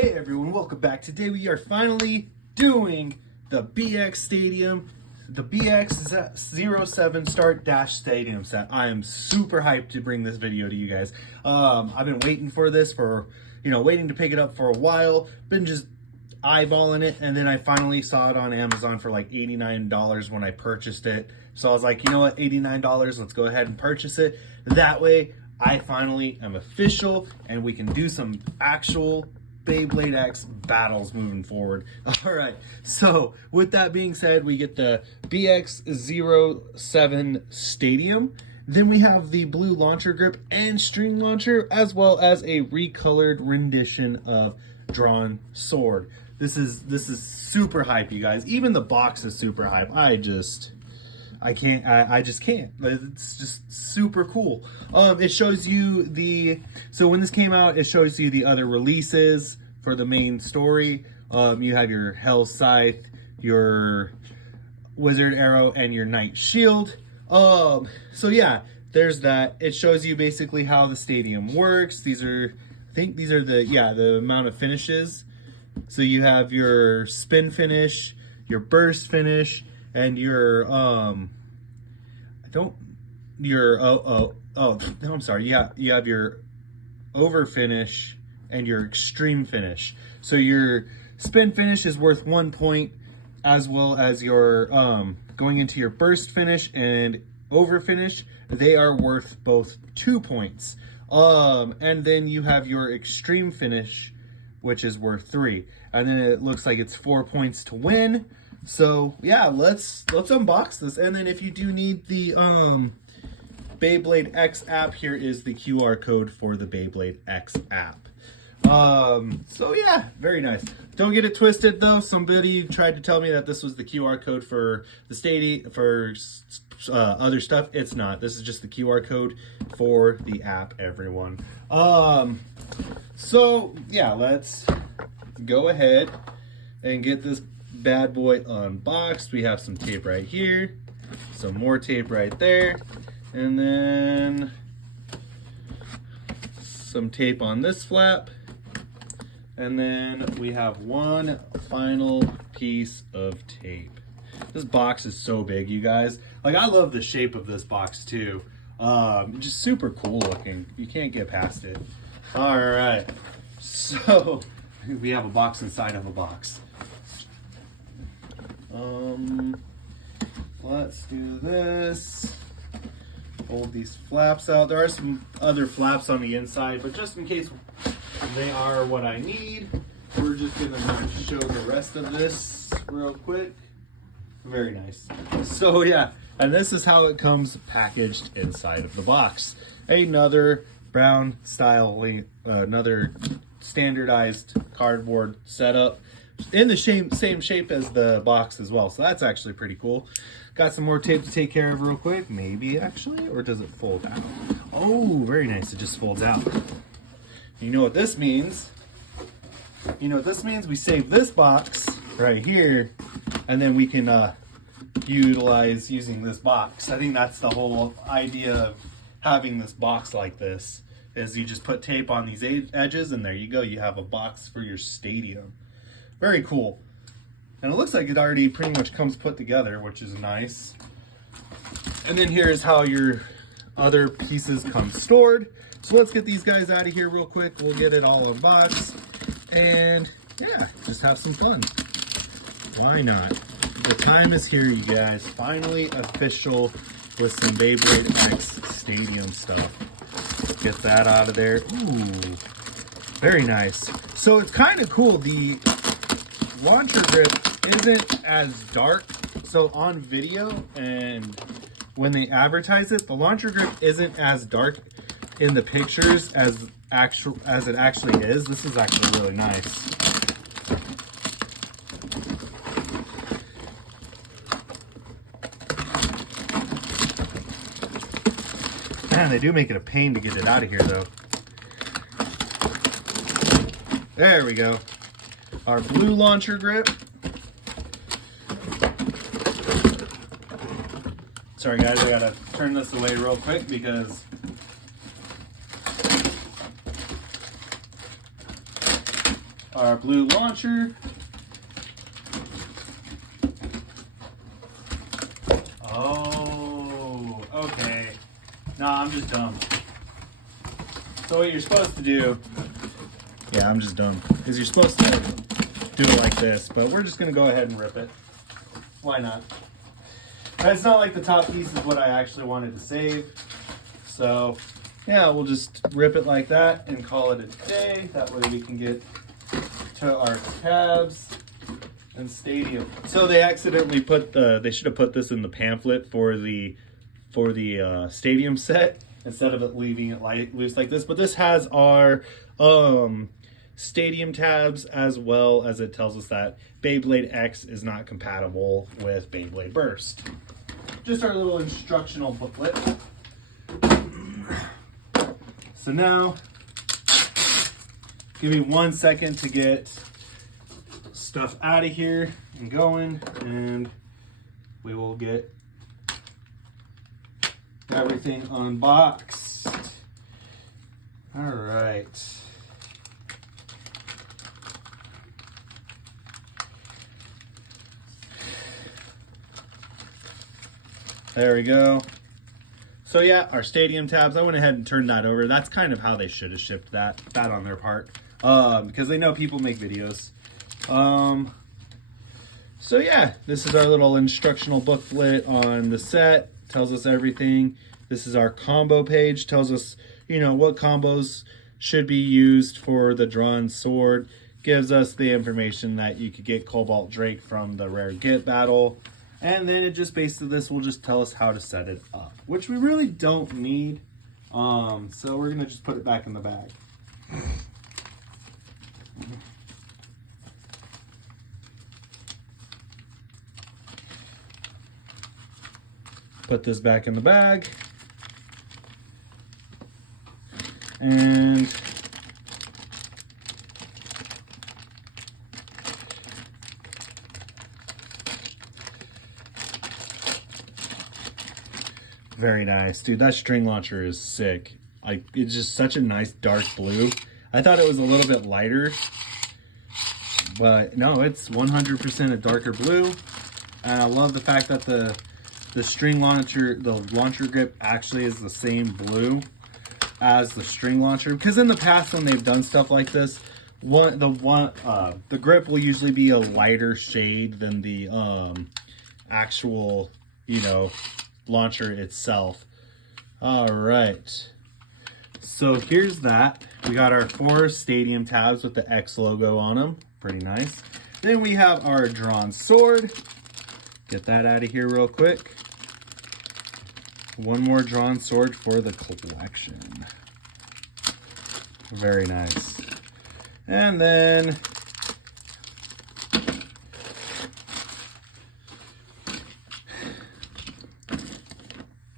Hey everyone, welcome back. Today we are finally doing the BX Stadium, the BX07 Start Dash Stadium set. I am super hyped to bring this video to you guys. I've been waiting for this waiting to pick it up for a while. Been just eyeballing it, and then I finally saw it on Amazon for like $89 when I purchased it. So I was like, you know what, $89, let's go ahead and purchase it. That way, I finally am official, and we can do some actual Beyblade X battles moving forward. All right, so with that being said, we get the BX07 Stadium. Then we have the blue launcher grip and string launcher, as well as a recolored rendition of drawn sword. This is super hype, you guys. Even the box is super hype. I just can't. It's just super cool. It shows you so when this came out, it shows you the other releases for the main story. You have your Hell Scythe, your Wizard Arrow, and your Knight Shield. So yeah, there's that. It shows you basically how the stadium works. I think these are the amount of finishes. So you have your spin finish, your burst finish, and your I'm sorry. Yeah, you have your over finish and your extreme finish. So your spin finish is worth 1 point, as well as your going into your burst finish and over finish. They are worth both 2 points. And then you have your extreme finish, which is worth 3. And then it looks like it's 4 points to win. So yeah, let's unbox this. And then if you do need the Beyblade X app, here is the QR code for the Beyblade X app. So yeah, very nice. Don't get it twisted though. Somebody tried to tell me that this was the QR code for the stadium for other stuff. It's not. This is just the QR code for the app, everyone. So yeah, let's go ahead and get this bad boy unboxed. We have some tape right here, some more tape right there, and then some tape on this flap, and then we have one final piece of tape. This box is so big, you guys. Like, I love the shape of this box too. Just super cool looking. You can't get past it. All right, so we have a box inside of a box. Let's do this. Hold these flaps out. There are some other flaps on the inside, but just in case they are what I need, we're just gonna show the rest of this real quick. Very nice. So yeah, and this is how it comes packaged inside of the box. Another brown style, another standardized cardboard setup in the same shape as the box as well. So that's actually pretty cool. Got some more tape to take care of real quick. Maybe actually, or does it fold out? Oh, very nice. It just folds out. You know what this means? You know what this means? We save this box right here, and then we can utilize using this box. I think that's the whole idea of having this box like this, is you just put tape on these edges, and there you go. You have a box for your stadium. Very cool. And it looks like it already pretty much comes put together, which is nice. And then here's how your other pieces come stored. So let's get these guys out of here real quick. We'll get it all unboxed. And yeah, just have some fun. Why not? The time is here, you guys. Finally official with some Beyblade X Stadium stuff. Get that out of there. Ooh, very nice. So it's kind of cool. The launcher grip isn't as dark. So on video and when they advertise it, the launcher grip isn't as dark in the pictures as it actually is. This is actually really nice. Man, they do make it a pain to get it out of here though. There we go. Our blue launcher grip. Sorry guys, I gotta turn this away real quick because our blue launcher. Oh, okay. Nah, I'm just dumb. So what you're supposed to do, yeah, I'm just dumb, is you're supposed to do it like this, but we're just gonna go ahead and rip it. Why not? And it's not like the top piece is what I actually wanted to save. So yeah, we'll just rip it like that and call it a day. That way we can get to our tabs and stadium. So they accidentally put they should have put this in the pamphlet for the stadium set instead of it leaving it loose like this. But this has our stadium tabs, as well as it tells us that Beyblade X is not compatible with Beyblade Burst. Just our little instructional booklet. So now, give me 1 second to get stuff out of here and going, and we will get everything unboxed. All right. There we go. So yeah, our stadium tabs, I went ahead and turned that over. That's kind of how they should have shipped that on their part, because they know people make videos. So yeah, this is our little instructional booklet on the set. Tells us everything. This is our combo page. Tells us, you know, what combos should be used for the drawn sword. Gives us the information that you could get Cobalt Drake from the Rare Get battle. And then it just basically, this will just tell us how to set it up, which we really don't need. So we're gonna just put it back in the bag. Put this back in the bag. And very nice, dude. That string launcher is sick. Like, it's just such a nice dark blue. I thought it was a little bit lighter, but no, it's 100% a darker blue. And I love the fact that the string launcher, the launcher grip actually is the same blue as the string launcher. Because in the past, when they've done stuff like this, the grip will usually be a lighter shade than the actual, you know, launcher itself. All right, so here's that. We got our 4 stadium tabs with the X logo on them. Pretty nice. Then we have our drawn sword. Get that out of here real quick. One more drawn sword for the collection. Very nice. And then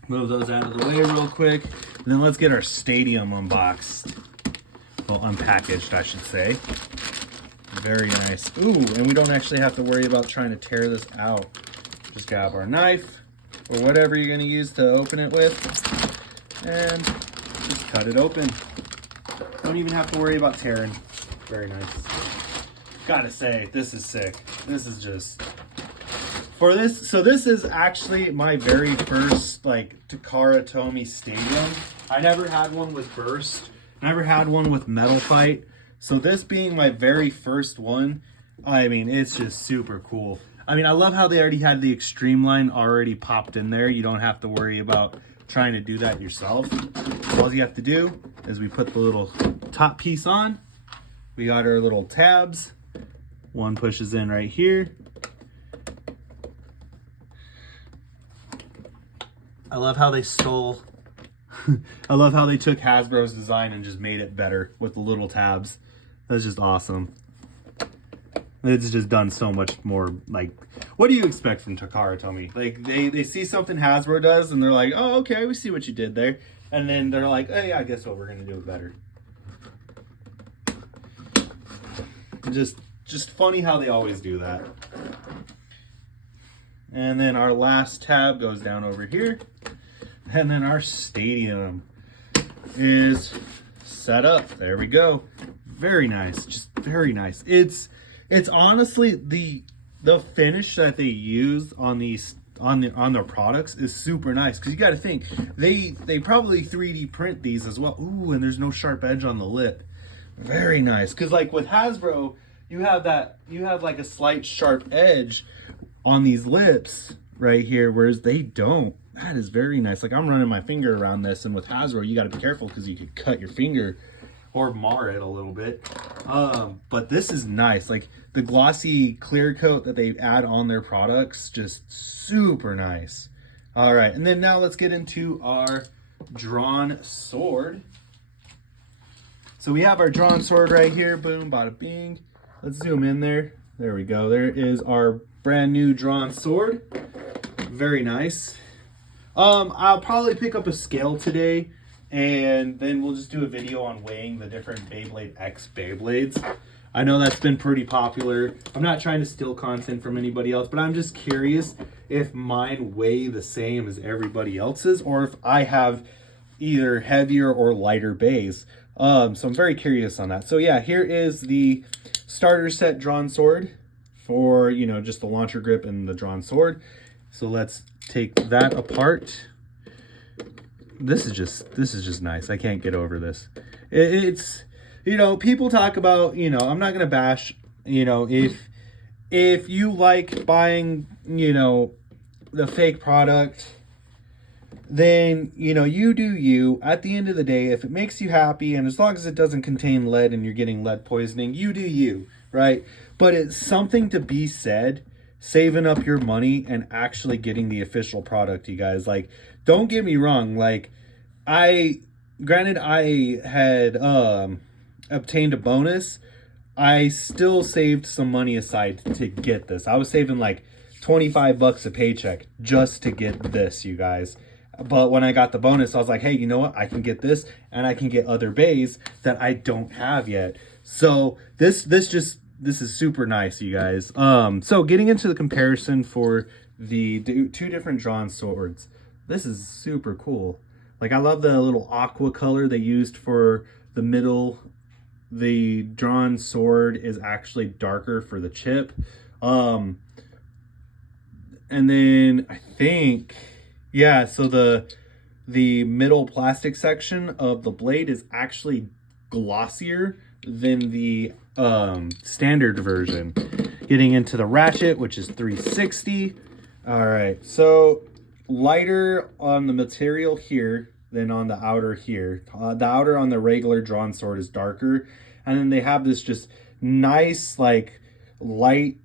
move those out of the way real quick. And then let's get our stadium unboxed. Well, unpackaged, I should say. Very nice. Ooh, and we don't actually have to worry about trying to tear this out. Just grab our knife or whatever you're gonna use to open it with and just cut it open. Don't even have to worry about tearing. Very nice. Gotta say, this is sick. This is just, for this, so this is actually my very first like Takara Tomy Stadium. I never had one with Burst. Never had one with Metal Fight. So this being my very first one, I mean, it's just super cool. I mean, I love how they already had the extreme line already popped in there. You don't have to worry about trying to do that yourself. So all you have to do is we put the little top piece on. We got our little tabs. One pushes in right here. I love how they stole, I love how they took Hasbro's design and just made it better with the little tabs. That's just awesome. It's just done so much more. Like, what do you expect from Takara Tomy? Like, they see something Hasbro does and they're like, oh, okay, we see what you did there. And then they're like, hey, I guess what, we're gonna do it better. Just funny how they always do that. And then our last tab goes down over here. And then our stadium is set up. There we go. Very nice. Just very nice. It's honestly the finish that they use on these on their products is super nice, because you got to think they probably 3D print these as well. Ooh, and there's no sharp edge on the lip. Very nice, because like with Hasbro, you have like a slight sharp edge on these lips right here, whereas they don't. That is very nice. Like I'm running my finger around this, and with Hasbro, you got to be careful because you could cut your finger or mar it a little bit. But this is nice. Like the glossy clear coat that they add on their products, just super nice. All right, and then now let's get into our drawn sword. So we have our drawn sword right here. Boom, bada bing. Let's zoom in there. There we go. There is our brand new drawn sword. Very nice. I'll probably pick up a scale today, and then we'll just do a video on weighing the different Beyblade X Beyblades. I know that's been pretty popular. I'm not trying to steal content from anybody else, but I'm just curious if mine weigh the same as everybody else's, or if I have either heavier or lighter bays. So I'm very curious on that. So yeah, here is the starter set drawn sword for, you know, just the launcher grip and the drawn sword. So let's take that apart. This is just nice. I can't get over this. It's, you know, people talk about, you know, I'm not gonna bash, you know, if you like buying, you know, the fake product, then, you know, you do you. At the end of the day, if it makes you happy, and as long as it doesn't contain lead and you're getting lead poisoning, you do you, right? But it's something to be said, saving up your money and actually getting the official product, you guys. Like, don't get me wrong, like, granted I had obtained a bonus, I still saved some money aside to get this. I was saving like 25 bucks a paycheck just to get this, you guys. But when I got the bonus, I was like, hey, you know what? I can get this, and I can get other bays that I don't have yet. So this is super nice, you guys. So getting into the comparison for the two different drawn swords, this is super cool. Like, I love the little aqua color they used for the middle. The drawn sword is actually darker for the chip. And then I think, yeah, so the middle plastic section of the blade is actually glossier than the standard version. Getting into the ratchet, which is 360. All right, so lighter on the material here than on the outer here. The outer on the regular drawn sword is darker, and then they have this just nice, like, light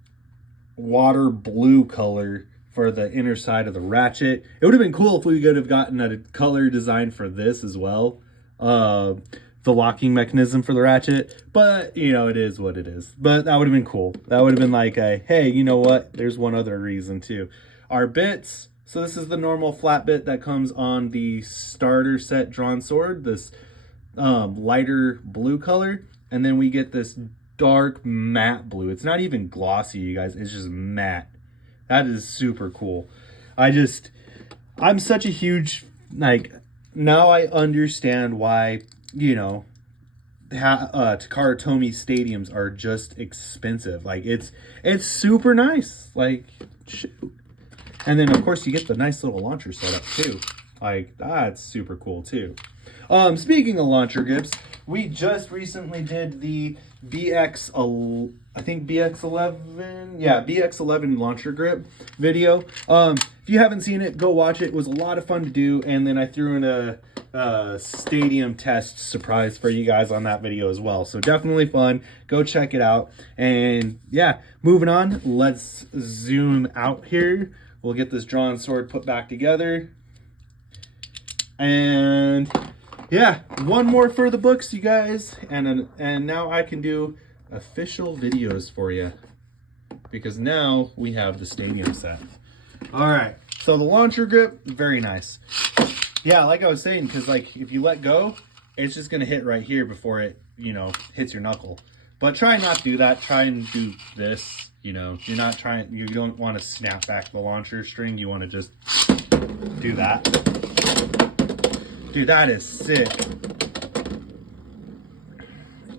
water blue color for the inner side of the ratchet. It would have been cool if we could have gotten a color design for this as well. The locking mechanism for the ratchet, but you know, it is what it is. But that would have been cool. That would have been like a, hey, you know what? There's one other reason too. Our bits. So this is the normal flat bit that comes on the starter set drawn sword, this lighter blue color. And then we get this dark matte blue. It's not even glossy, you guys. It's just matte. That is super cool. I'm such a huge, like, now I understand why, you know, Takara Tomy stadiums are just expensive. Like, it's super nice. Like, shoot. And then, of course, you get the nice little launcher setup, too. Like, that's super cool, too. Speaking of launcher grips, we just recently did the BX11 launcher grip video. If you haven't seen it, go watch it. It was a lot of fun to do, and then I threw in a stadium test surprise for you guys on that video as well. So definitely fun. Go check it out. And yeah, moving on, let's zoom out here. We'll get this drawn sword put back together. And yeah, one more for the books, you guys. And now I can do official videos for you, because now we have the stadium set. All right, so the launcher grip, very nice. Yeah, like I was saying, because like if you let go, it's just gonna hit right here before it, you know, hits your knuckle. But try not to do that. Try and do this. You know, you don't want to snap back the launcher string. You want to just do that. Dude, that is sick.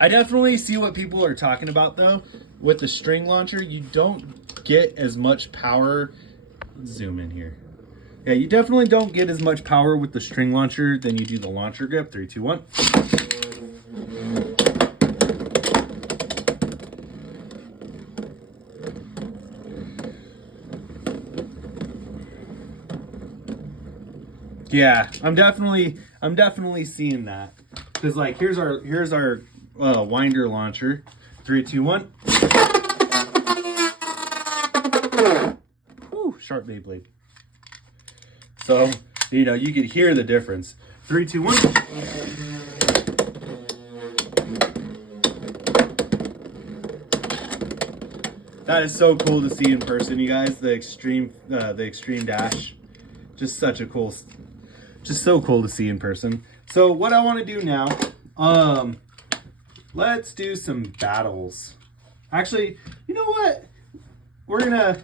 I definitely see what people are talking about though. With the string launcher, you don't get as much power. Let's zoom in here. Yeah, you definitely don't get as much power with the string launcher than you do the launcher grip. 3, 2, 1. Yeah, I'm definitely seeing that. Cause like here's our winder launcher. 3, 2, 1. Ooh, sharp Beyblade. So, you know, you could hear the difference. 3, 2, 1. That is so cool to see in person, you guys. The extreme dash, just such a cool, just so cool to see in person. So what I want to do now, let's do some battles. Actually, you know what? We're gonna.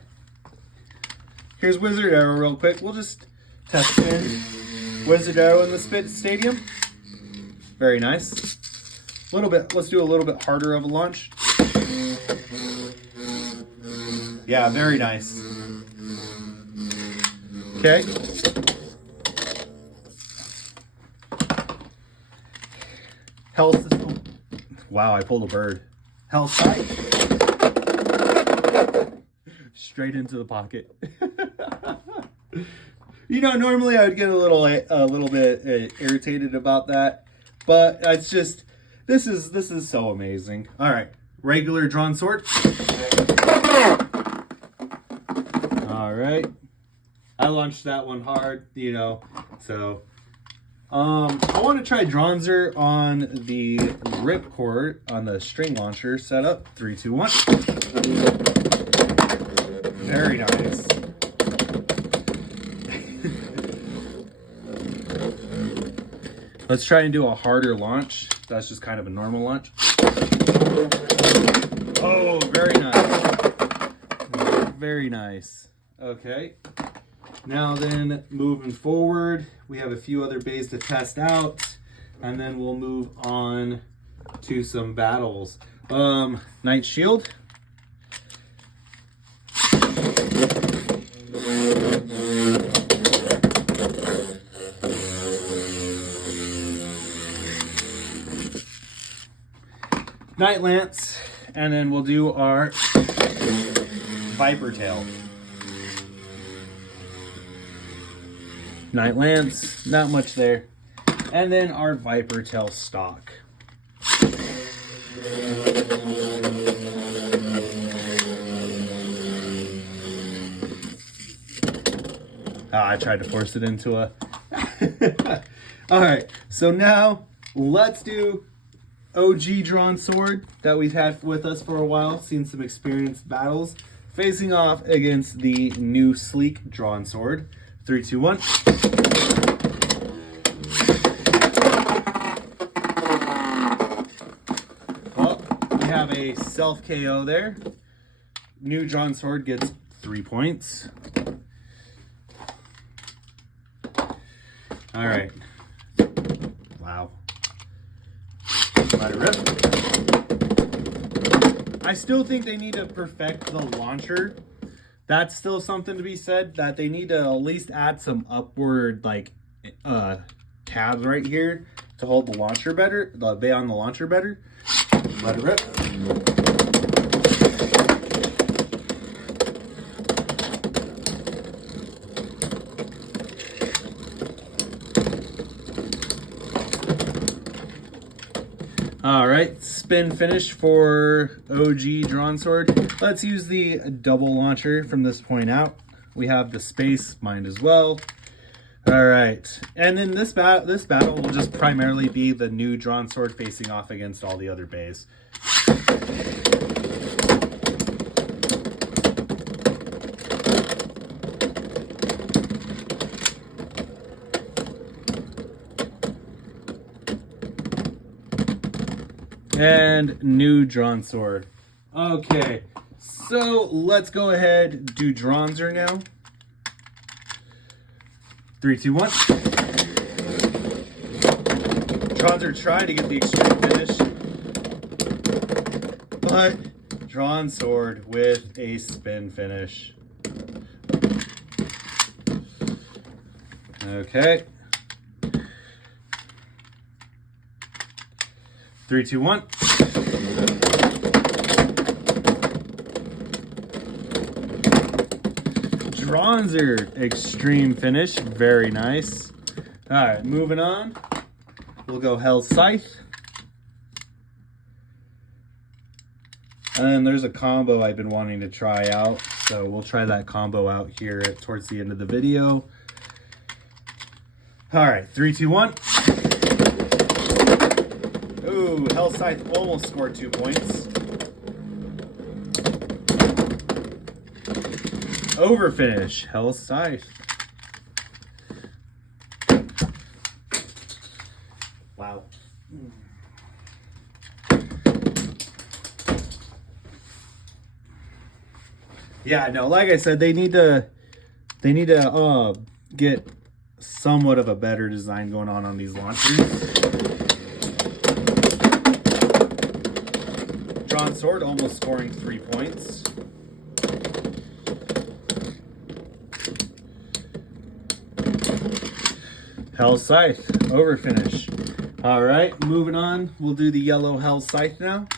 Here's Wizard Arrow real quick. We'll just test in Wizard Arrow in the stadium. Very nice. A little bit. Let's do a little bit harder of a launch. Yeah, very nice. Okay. Health. Wow, I pulled a bird. Health side. Straight into the pocket. You know, normally I would get a little bit irritated about that, but it's just this is so amazing. All right, regular drawn sword. All right, I launched that one hard, you know, so I want to try Dronzer on the ripcord on the string launcher setup. 3, 2, 1. Very nice. Let's try and do a harder launch. That's just kind of a normal launch. Oh, very nice. Very nice. Okay. Now then, moving forward, we have a few other bays to test out, and then we'll move on to some battles. Knight Shield. Knight Lance, and then we'll do our Viper Tail. Knight Lance, not much there. And then our Viper Tail stock. I tried to force it into a... All right, so now let's do OG drawn sword that we've had with us for a while, seen some experienced battles, facing off against the new sleek drawn sword. 3, 2, 1. Well, we have a self KO there. New drawn sword gets 3 points. All right. Wow. Let it rip. I still think they need to perfect the launcher. That's still something to be said, that they need to at least add some upward like tabs right here to hold the launcher better, the bay on the launcher better. Let it rip. All right, spin finish for OG drawn sword. Let's use the double launcher from this point out. We have the space mind as well. All right, and then this battle will just primarily be the new drawn sword facing off against all the other bays. And new drawn sword. Okay, so let's go ahead and do Dronzer now. 3, 2, 1. Dronzer trying to get the extreme finish. But drawn sword with a spin finish. Okay. 3, 2, 1. Dronzer extreme finish. Very nice. All right, moving on. We'll go Hell Scythe. And then there's a combo I've been wanting to try out. So we'll try that combo out here towards the end of the video. All right, 3, 2, 1. Ooh, Hell Scythe almost scored 2 points. Over finish, Hell Scythe. Wow. Yeah, no, like I said, they need to get somewhat of a better design going on these launchers. Drawn sword almost scoring 3 points. Hell Scythe, over finish. All right, moving on. We'll do the yellow Hell Scythe now.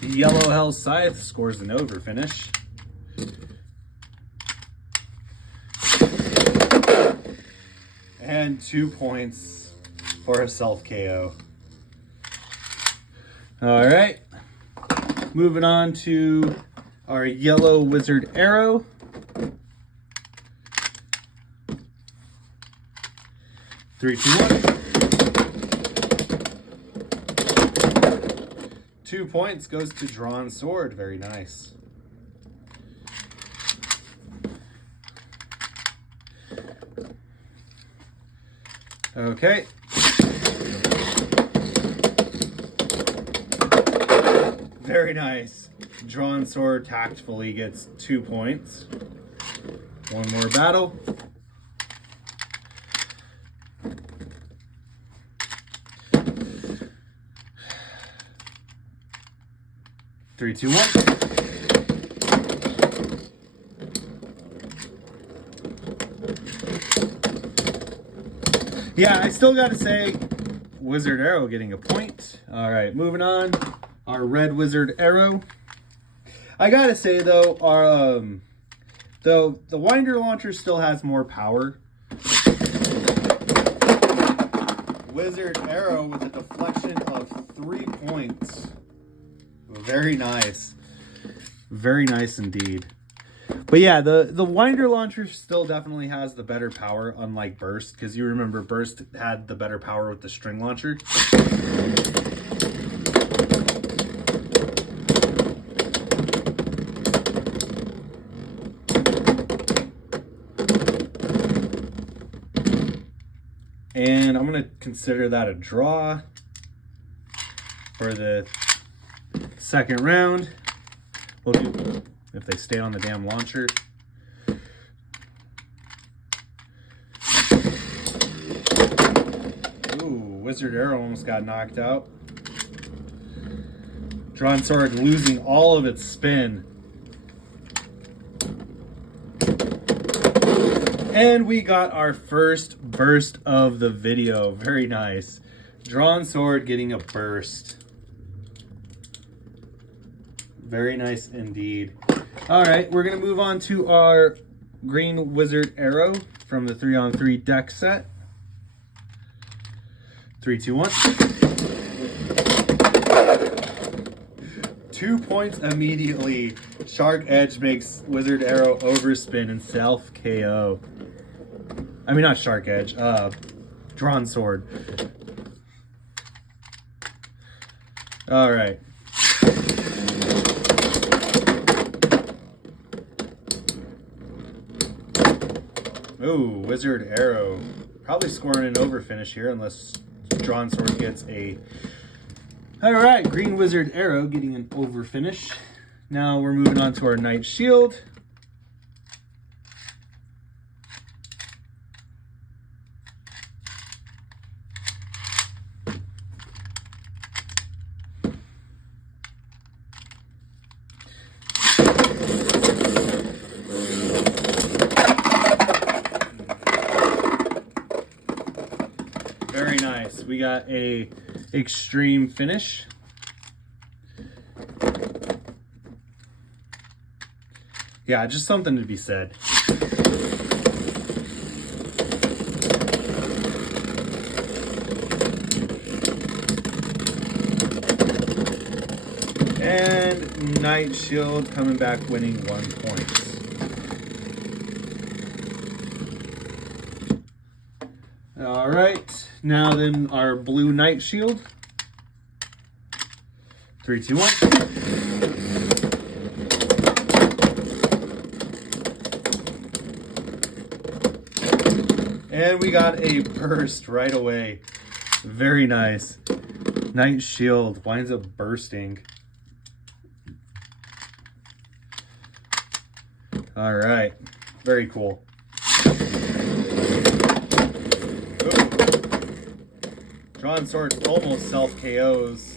The yellow Hell Scythe scores an over finish. And 2 points for a self KO. All right, moving on to our yellow Wizard Arrow. Three, 2, 1. 2 points goes to Drawn Sword. Very nice. Okay. Very nice. Drawn Sword tactfully gets 2 points. One more battle. Three, 2, 1. Yeah, I still got to say, Wizard Arrow getting a point. All right, moving on. Our red Wizard Arrow. I gotta say though, our the Winder launcher still has more power. Wizard Arrow with a deflection of 3 points. Very nice. Very nice indeed. But yeah, the Winder launcher still definitely has the better power, unlike Burst, because you remember Burst had the better power with the string launcher. And I'm going to consider that a draw for the second round. We'll do, if they stay on the damn launcher. Ooh, Wizard Arrow almost got knocked out. Drawn Sword losing all of its spin. And we got our first burst of the video. Very nice. Drawn Sword getting a burst. Very nice indeed. All right, we're going to move on to our green Wizard Arrow from the 3-on-3 deck set. 3, 2, 1. 2 points immediately. Shark Edge makes Wizard Arrow overspin and self KO. I mean, not Shark Edge, Drawn Sword. All right. Ooh, Wizard Arrow. Probably scoring an over finish here unless Drawn Sword gets a... All right, green Wizard Arrow getting an over finish. Now we're moving on to our Knight Shield. we got a extreme finish. Yeah, just something to be said. And Night Shield coming back, winning 1 point. All right, now then our blue Night Shield. 3, 2, 1. And we got a burst right away. Very nice. Night Shield winds up bursting. All right, very cool. Drawn Sword almost self-KOs.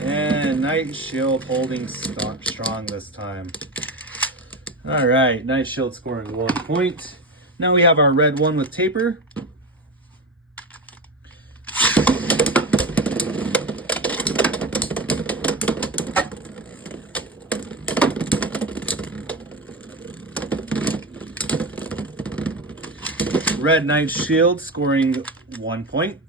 And Night Shield holding strong this time. All right, Night Shield scoring 1 point. Now we have our red one with taper. Red Night Shield scoring 1 point.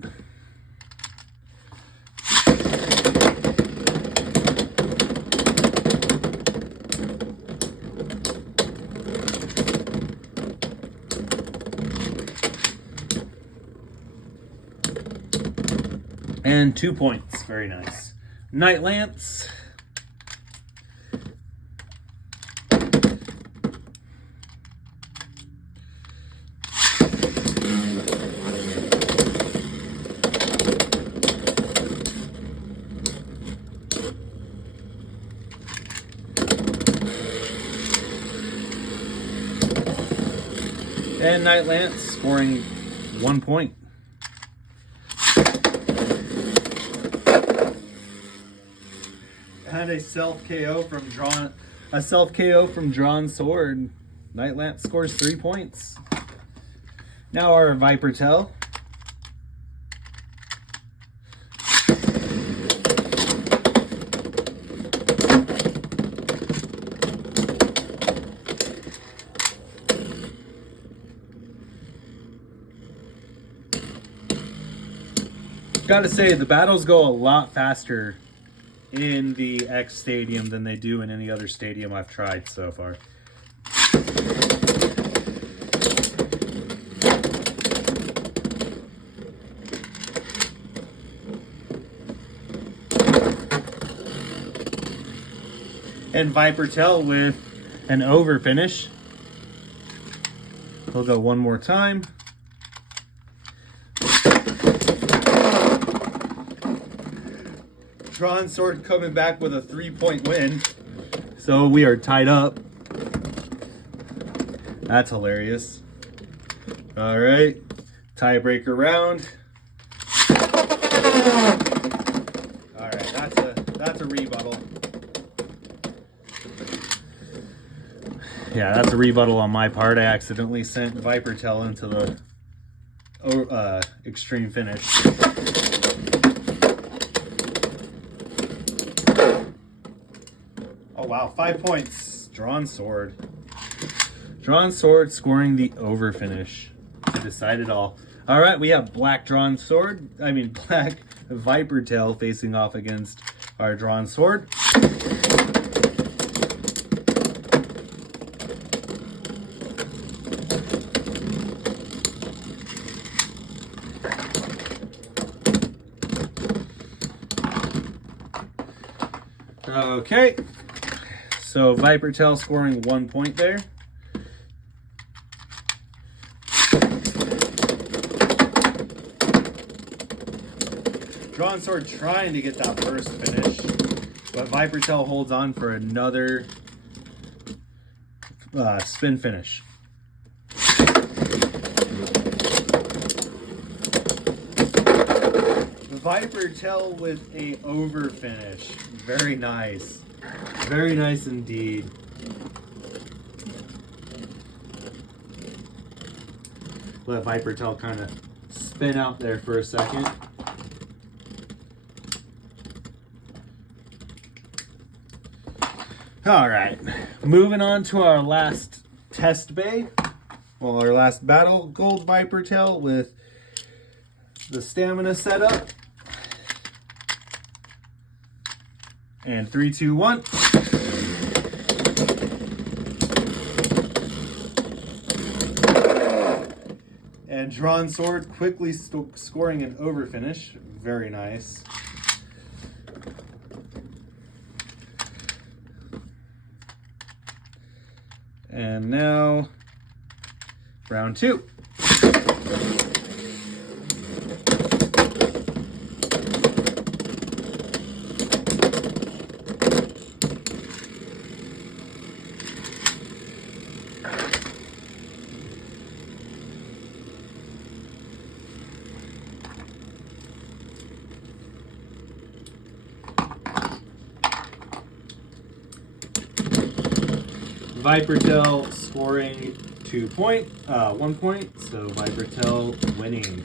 And 2 points. Very nice. Night Lance. And Night Lance scoring 1 point. And a self KO from Drawn Sword. Night Lance scores 3 points. Now our Viper Tail. Gotta say, the battles go a lot faster in the X Stadium than they do in any other stadium I've tried so far. And Viper Tail with an over finish. We'll go one more time. Drawn Sword coming back with a 3-point win. So we are tied up. That's hilarious. All right, tiebreaker round. All right, that's a rebuttal. Yeah, that's a rebuttal on my part. I accidentally sent Viper Tail into the extreme finish. Oh wow, 5 points. Drawn Sword. Drawn Sword scoring the over finish to decide it all. All right, we have black Viper Tail facing off against our Drawn Sword. Okay, so Viper Tail scoring 1 point there. Drawn Sword trying to get that burst finish, but Viper Tail holds on for another spin finish. Viper Tail with a over finish. Very nice. Very nice indeed. Let Viper Tail kind of spin out there for a second. All right, moving on to our last test bay. Well, our last battle gold Viper tail with the stamina setup. And 3, 2, 1. And drawn sword, quickly scoring an overfinish. Very nice. And now, round 2. Viper tail scoring 1 point, so Viper tail winning.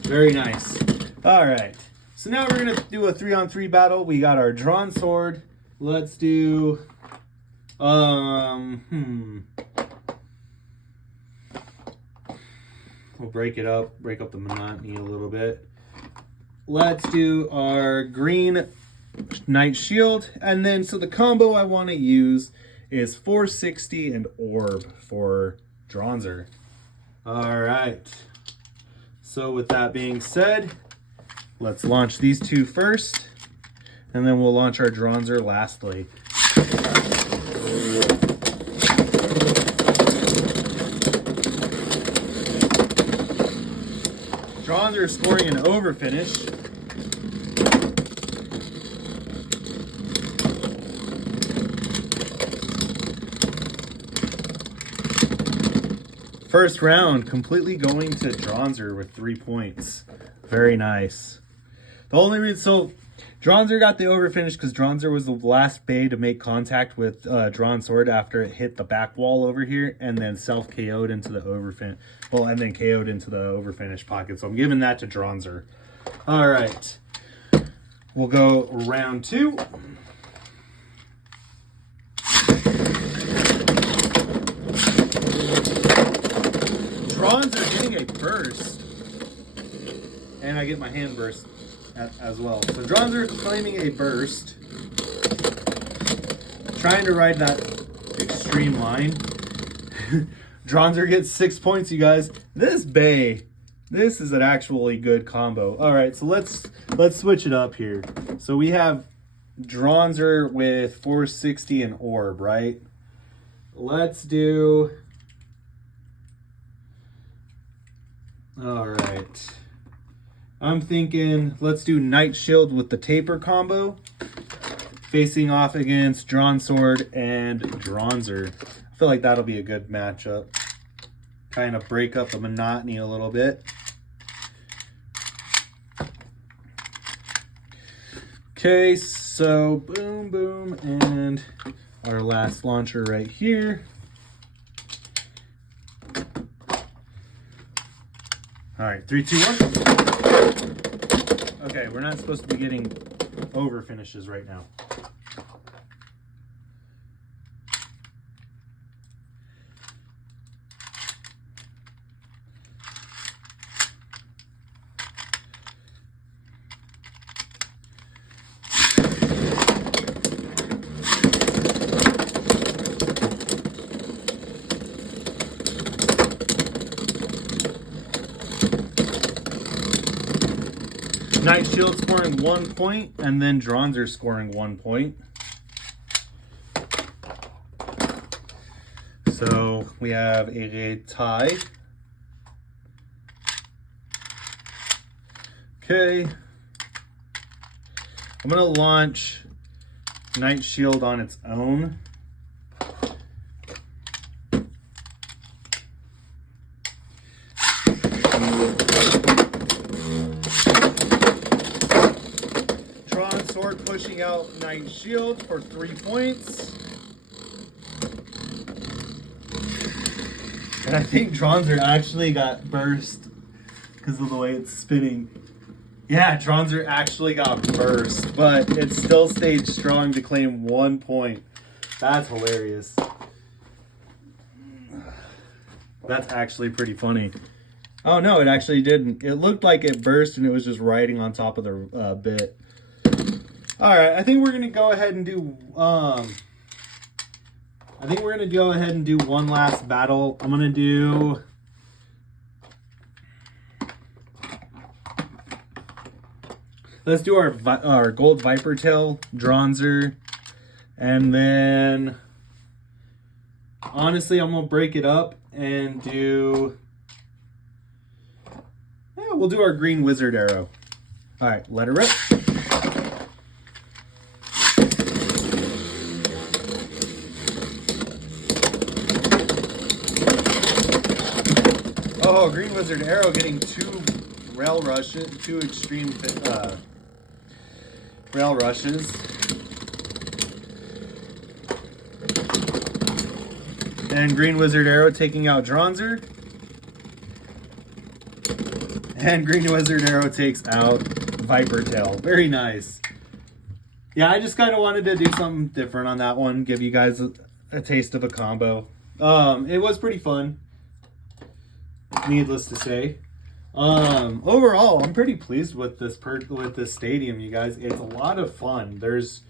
Very nice. All right, so now we're gonna do a 3-on-3 battle. We got our drawn sword. Let's do we'll break up the monotony a little bit. Let's do our green knight shield, and then so the combo I want to use is 460 and orb for Dronzer. All right. So with that being said, let's launch these two first, and then we'll launch our Dronzer lastly. Dronzer scoring an overfinish. First round, completely going to Dronzer with 3 points. Very nice. The only reason, so Dronzer got the overfinish because Dronzer was the last bay to make contact with drawn sword after it hit the back wall over here, and then self KO'd into the overfinish. Well, and then KO'd into the overfinish pocket. So I'm giving that to Dronzer. All right, we'll go round 2. Dronzer getting a burst, and I get my hand burst as well. So Dronzer claiming a burst, trying to ride that extreme line. Dronzer gets 6 points, you guys. This bay, this is an actually good combo. All right, so let's switch it up here. So we have Dronzer with 460 and orb, right? Let's do. All right, I'm thinking let's do Knight Shield with the Taper combo, facing off against Drawn Sword and Dronzer. I feel like that'll be a good matchup. Kind of break up the monotony a little bit. Okay, so boom, boom, and our last launcher right here. All right, 3, 2, 1. Okay, we're not supposed to be getting over finishes right now. Knight Shield scoring 1 point, and then Dronzer scoring 1 point. So we have a tie. Okay. I'm going to launch Knight Shield on its own. Sword pushing out Knight Shield for 3 points. And I think Dronzer actually got burst because of the way it's spinning. Yeah, Dronzer actually got burst, but it still stayed strong to claim 1 point. That's hilarious. That's actually pretty funny. Oh no, it actually didn't. It looked like it burst and it was just riding on top of the bit. All right, I think we're gonna go ahead and do. I think we're gonna go ahead and do one last battle. I'm gonna do. Let's do our gold viper tail Dronzer, and then honestly, I'm gonna break it up and do. Yeah, we'll do our green wizard arrow. All right, let it rip. Oh, green wizard arrow getting two rail rushes, two extreme rail rushes. And green wizard arrow taking out Dronzer. And green wizard arrow takes out viper tail. Very nice. Yeah, I just kind of wanted to do something different on that one. Give you guys a taste of a combo. It was pretty fun. Needless to say. Overall, I'm pretty pleased with this stadium, you guys. It's a lot of fun. There's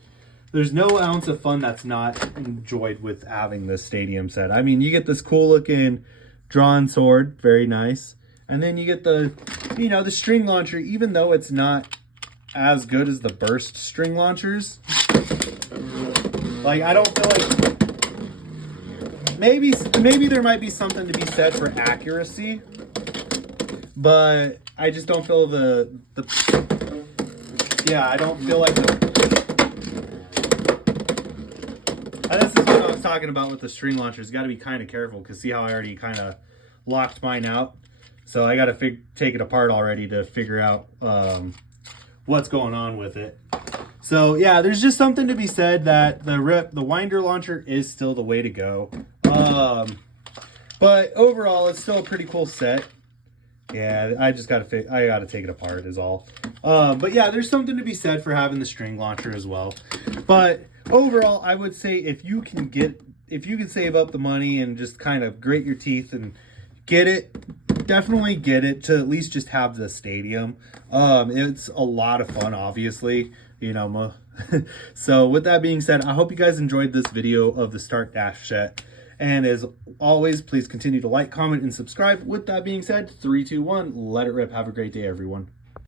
no ounce of fun that's not enjoyed with having this stadium set. I mean, you get this cool looking drawn sword, very nice. And then you get the, the string launcher, even though it's not as good as the burst string launchers. Like, I don't feel like, maybe there might be something to be said for accuracy, but I just don't feel I don't feel like and this is what I was talking about with the string launchers. Got to be kind of careful, because see how I already kind of locked mine out? So I got to take it apart already to figure out what's going on with it. So yeah, there's just something to be said that the winder launcher is still the way to go. But overall, it's still a pretty cool set. Yeah, I gotta take it apart is all. But yeah, there's something to be said for having the string launcher as well. But overall, I would say if you can save up the money and just kind of grit your teeth and get it, definitely get it to at least just have the stadium. It's a lot of fun, obviously, So with that being said, I hope you guys enjoyed this video of the Start Dash set. And as always, please continue to like, comment, and subscribe. With that being said, 3, 2, 1, let it rip. Have a great day, everyone.